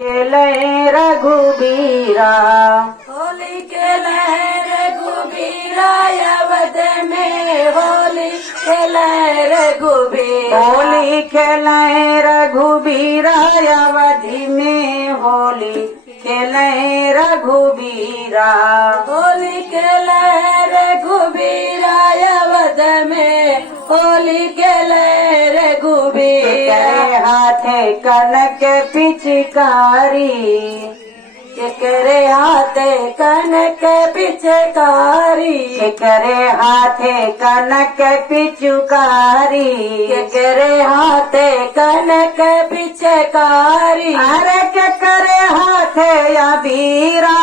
खेले रघुबीरा होली खेले रघुबीरा अवध में होली खेले रघुबीरा होली खेले रघुबीरा अवधि में होली खेले रघुबीरा होली खेले रघुबीरा अवध में होली खेले रघुबीरा तेरे हाथे कनक पिचकारी केकरे हाथे कनक पिचकारी केकरे हाथे कनक पिचकारी केकरे हाथे कनक पिचकारी अरे केकरे हाथे अबीरा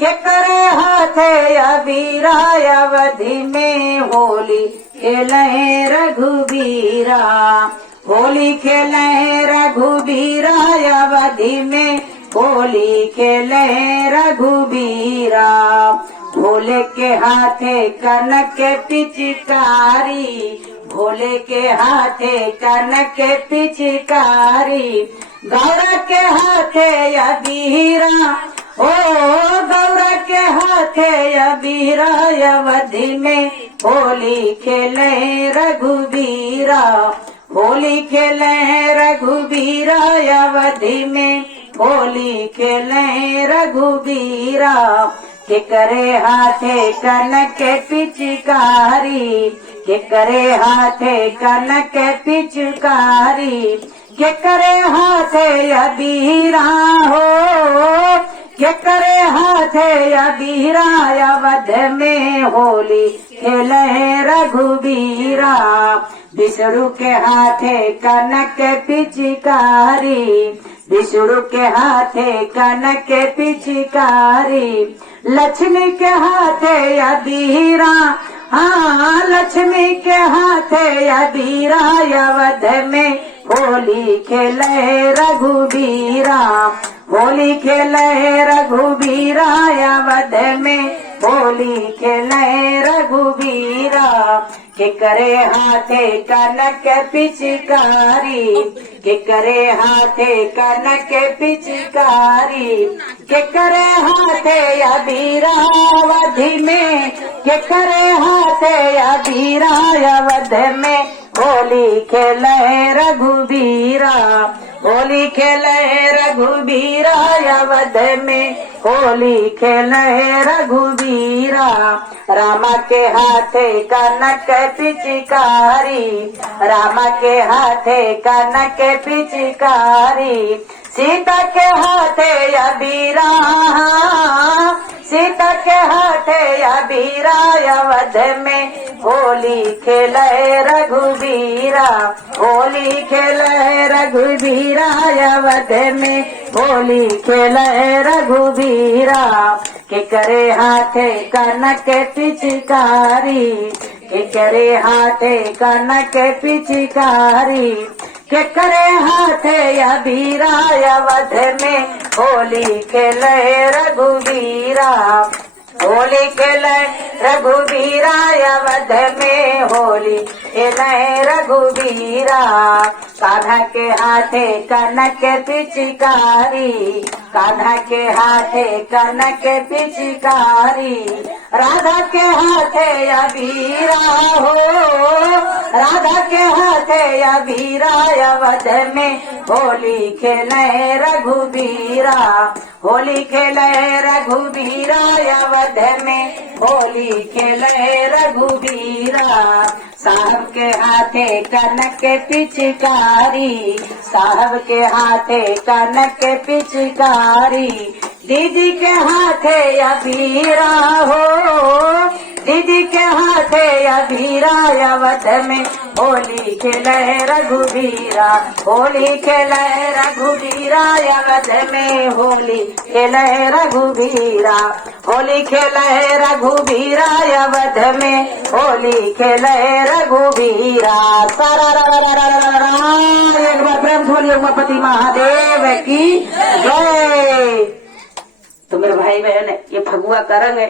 केकरे हाथे अबीरा अवधि में होली खेले रघुबीरा होली खेले रघुबीरा अवधि में होली खेले रघुबीरा भोले के हाथे कनक पिचकारी भोले के हाथे कनक पिचकारी गौरा के हाथे अबीरा ओ गौरा के हाथे अबीरा अवधि में होली खेले रघुबीरा होली खेले रघुबीरा अवधि में होली खेले रघुबीरा केकरे हाथे कनक पिचकारी केकरे हाथे कनक पिचकारी केकरे हाथे अबीरा हो केकरे हाथे अबीरा अवध में होली खेले रघुबीरा विष्णु के हाथे कनक पिचकारी विष्णु के हाथे कनक पिचकारी लक्ष्मी के हाथे अबीरा हाँ लक्ष्मी के हाथे अबीरा अवध में होली खेले रघुबीरा होली खेले रघुबीरा अवध में होली खेले रघुबीरा केकरे हाथे कनक पिचकारी केकरे हाथे कनक पिचकारी केकरे हाथे अबीरा अवधि में केकरे हाथे अबीरा अवध में होली खेले रघुबीरा होली खेले रघुबीरा अवध में होली खेले रघुबीरा रामा के हाथे कनक पिचकारी रामा के हाथे कनक पिचकारी सीता के हाथे अबीरा सीता के हाथे अबीरा अवध में होली खेले रघुबीरा होली खेले रघुबीरा अवध में होली खेले रघुबीरा केकरे हाथे कनक पिचकारी केकरे हाथे कनक पिचकारी केकरे हाथे अबीरा अवध में होली खेले रघुबीरा होली खेले रघुबीरा अवध में होली खेले रघुबीरा कान्हा के हाथे कनक पिचकारी कान्हा के हाथे कनक पिचकारी राधा के हाथे अबीरा हो राधा के हाथे अबीरा अवध में होली खेले रघुबीरा होली खेले रघुबीरा अवध में होली खेले रघुबीरा साहब के हाथे कनक पिचकारी साहब के हाथे कनक पिचकारी दीदी के हाथे अबीरा हो दीदी के हाथे अबीरा अवध में होली खेले रघुबीरा होली खेले रघुबीरा अवध में होली खेले रघुबीरा होली खेले रघुबीरा अवध में होली खेले रघुबीरा सारा एक बार प्रेम बोलिए उमापति महादेव की जय। तो मेरे भाई बहन ये फगुआ का रंग है।